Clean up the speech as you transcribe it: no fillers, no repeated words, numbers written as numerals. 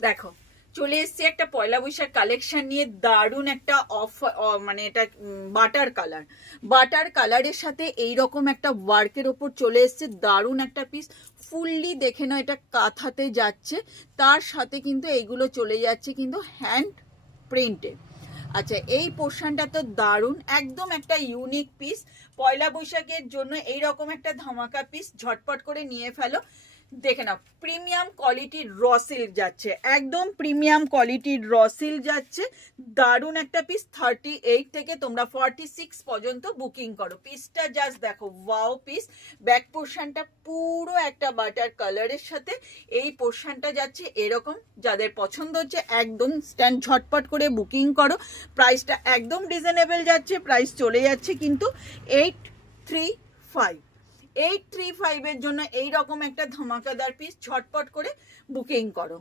দেখো চলে এসছে একটা পয়লা বৈশাখ কালেকশন নিয়ে, দারুণ একটা মানে এটা বাটার কালারের সাথে এইরকম একটা ওয়ার্কের ওপর চলে এসছে, দারুণ একটা পিস। ফুললি দেখে নাও, এটা কাঁথাতে যাচ্ছে, তার সাথে কিন্তু এইগুলো চলে যাচ্ছে কিন্তু হ্যান্ড প্রিন্টে। আচ্ছা, এই পোর্শনটা তো দারুণ, একদম একটা ইউনিক পিস। পয়লা বৈশাখের জন্য এইরকম একটা ধামাকা পিস ঝটপট করে নিয়ে ফেলো। দেখে নাও, প্রিমিয়াম কোয়ালিটির র সিল্ক যাচ্ছে, একদম প্রিমিয়াম কোয়ালিটির র সিল্ক যাচ্ছে, দারুণ একটা পিস। 38 থেকে তোমরা 46 পর্যন্ত বুকিং করো। পিসটা জাস্ট দেখো, ওয়াও পিস। ব্যাক পোর্শনটা পুরো একটা বাটার কালারের সাথে এই পোর্শনটা যাচ্ছে এরকম। যাদের পছন্দ হচ্ছে একদম স্ট্যান্ড ঝটপট করে বুকিং করো। প্রাইসটা একদম রিজনেবল যাচ্ছে, প্রাইস চলে যাচ্ছে কিন্তু 835। 835 এর জন্য এইরকম একটা ধামাকাদার পিস ঝটপট করে বুকিং করো।